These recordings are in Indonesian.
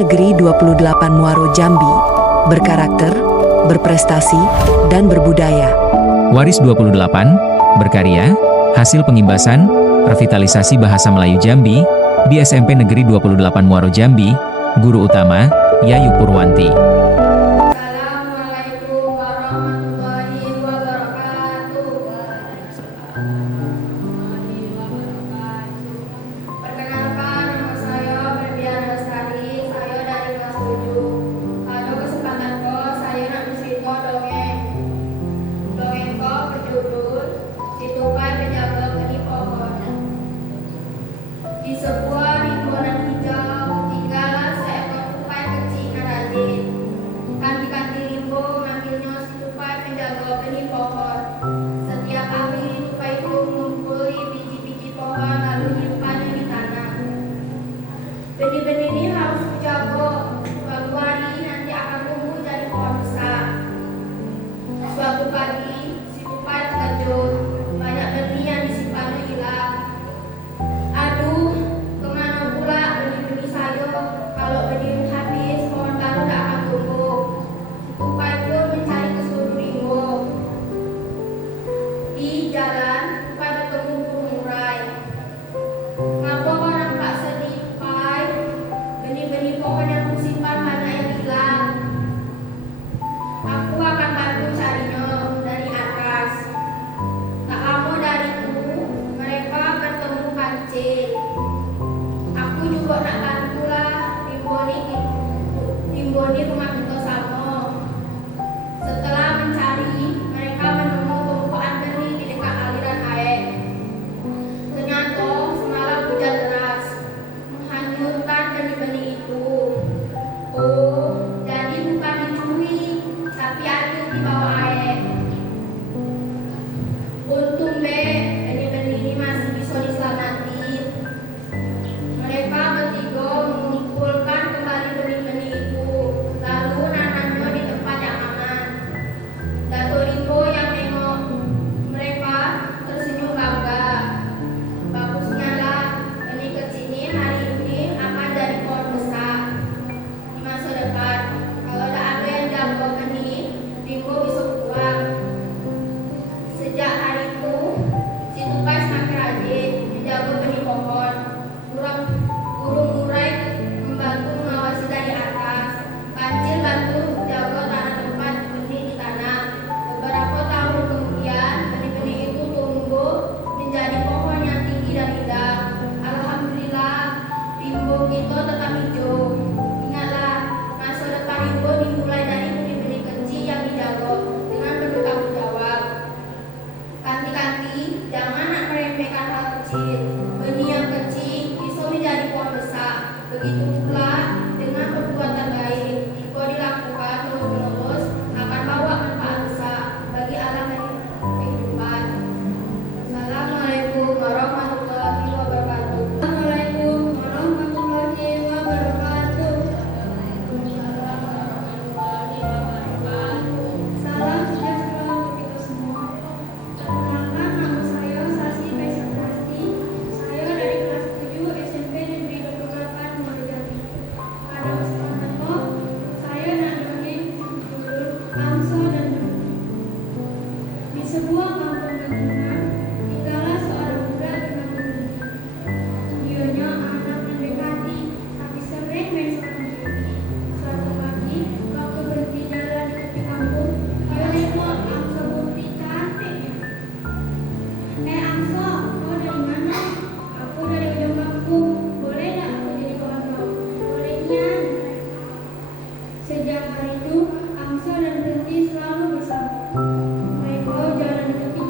Negeri 28 Muaro Jambi, berkarakter, berprestasi, dan berbudaya. Waris 28, berkarya, hasil pengimbasan, revitalisasi bahasa Melayu Jambi, di SMP Negeri 28 Muaro Jambi, guru utama, Yayu Purwanti. Assalamualaikum warahmatullahi wabarakatuh. Perkenalkan, nama saya Febian Lestari, saya dari kelas 7. Pada kesempatan saya nak bercerita dongeng. Dongeng berjudul Si Tupai Penjaga Benih Pohon. Di sebuah rimbunan hijau, tinggallah seekor tupai kecil dan rajin. Kanti-kanti rimbo memanggilnya si tupai penjaga benih pohon. Setiap hari tupai itu mengumpuli biji-biji pohon lalu menyimpannya di tanah. Benih-benih ini harus dijaga. Suatu hari nanti akan tumbuh jadi pohon besar. Suatu pagi si tupai terkejut, banyak benih yang disimpannya hilang. Aduh, kemana pula benih-benih saya? Kalau benih habis, pohon baru tak akan tumbuh. Tupai pun mencari ke seluruh rimbo. Di jalan, tupai bertemu burung murai. Ngapa kau nampak sedih, Pai? Benih-benih pohon yang kusimpan banyak yang hilang. Aku akan bantu carinya dari atas. Tak lama dariku, mereka bertemu kancil. Aku juga nak bantulah Rimboni rumah kita sama. Setelah mencari, mereka menemu tumpuan benih di dekat aliran air. Ternyata semalam hujan deras menghanyutkan benih-benih itu. Oh, jadi bukan dicuri, tapi ada di bawah air. Untung benih-benih ini masih bisa diselamati. Mereka bertiga mengumpulkan kembali benih-benih itu, lalu nanamnya di tempat yang aman. Dato' Rimbo yang nengok mereka tersenyum bangga. Bagusnya lah, benih kecil ini hari ini akan jadi pohon besar di masa depan. Kalau tak ada yang jaga benih, Rimbo bisa pulang. Sejak hari itu, si tupai semakin rajin menjaga benih pohon. Burung murai membantu mengawasi dari atas. Kancil bantu jaga tanah tempat benih ditanam. Beberapa tahun kemudian, benih-benih itu tumbuh menjadi pohon yang tinggi dan indah. Alhamdulillah, rimbo kita tetap hijau. Ingatlah, masa depan rimbo dimulai dari benih-benih kecil yang dijaga dengan penuh tanggung jawab. Kanti-kanti, jangan nak meremehkan hal kecil. Benih yang kecil bisa menjadi pohon besar. Begitu pula dengan perbuatan baik. Jika dilakukan terus-menerus, akan bawa manfaat besar bagi alam dan kehidupan. Assalamualaikum warahmatullahi wabarakatuh. Assalamualaikum warahmatullahi wabarakatuh. Salam sejahtera untuk kita semua. Perkenalkan, nama saya Sasi Paisatrasti. Saya dari kelas 7 SMP Negeri 28 Muaro Jambi. Pada kesempatan saya nak dongeng judul Angsa dan Benih. Di sebuah kampung bendungan, tinggallah seorang budak dengan benih. Dianya anak pendek hati, tapi sering main seorang diri. Suatu pagi, waktu berhenti jalan di tepi kampung, dia lihat angsa putih cantiknya. Angsa, kau dari mana? Aku dari ujung kampung. Boleh tak aku jadi kawan kau? Bolehnya. Sejak hari itu, angsa dan benih selalu bersama. Mereka jalan di tepi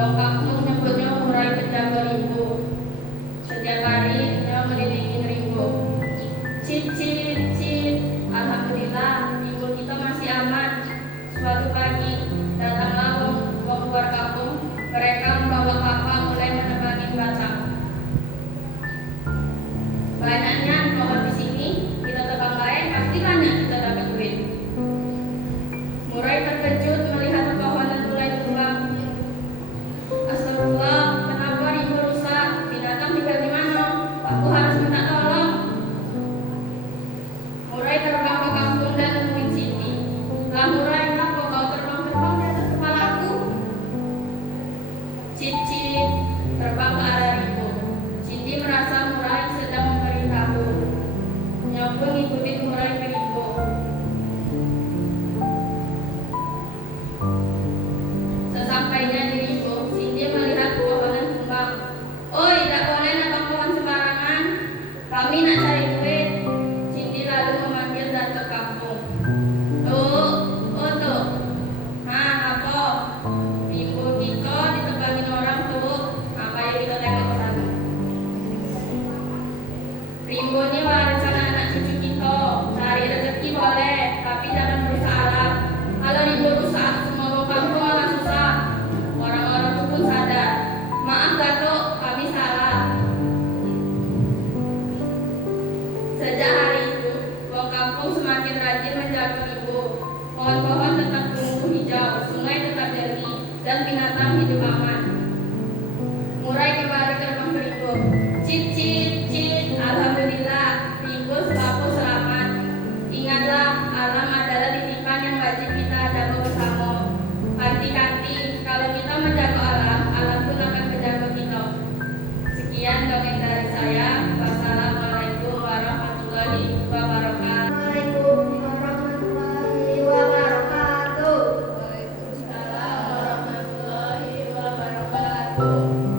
Wong kampung nyebutnya murai penjaga rimbo. Setiap hari dia mengelilingi rimbo. Cip cip cip, alhamdulillah ibu kita masih aman. Suatu pagi datanglah wong luar kampung. Mereka membawa kapal mulai menebangi batang. Banyaknya pohon di sini, kita tebang baik pasti banyak kita dapat duit. Murai terkejut melihat pepohonan mulai tumbang. Astagfirullah, kenapa rimbo rusak? Binatang tinggal di mana? Aku harus minta tolong. Murai terbang ke kampung dan nemuin Siti. Lah Murai, kenapa kau terbang-terbang di atas kepala aku? Cip cip, terbang ke arah rimbo. Siti merasa Murai sedang memberitahu. Nyambung ikutin Murai ke rimbo. Sesampainya di rimbo, Cindy melihat pepohonan tumbang. Oi, tidak boleh nabang pohon sembarangan. Kami nak cari duit. Cindy lalu memanggil datuk kampung. Tuh, oh tuh. Nah, apa? Rimbo kita ditebangin orang tuh. Apa yang kita tengok ke sana? Rimbo ini warisan anak cucu kita. Cari rezeki boleh, tapi jangan berusaha alam. Kalau rimbo rusak, semua orang kampung malah susah. Orang-orang itu pun sadar. Maaf Datuk, kami salah. Sejak hari itu, orang kampung semakin rajin menjaga rimbo. Pohon-pohon tetap tumbuh hijau, sungai tetap jernih, dan binatang hidup aman. Murai kembali terbang ke rimbo. Cip cip cip, alhamdulillah, rimbo selalu selamat. Ingatlah, alam adalah titipan yang wajib kita jaga bersama. Kanti-kanti, kalau kita menjaga alam, alam pun akan menjaga kita. Sekian dongeng dari saya. Wassalamualaikum warahmatullahi wabarakatuh. Assalamualaikum warahmatullahi wabarakatuh. Waalaikumsalam warahmatullahi wabarakatuh.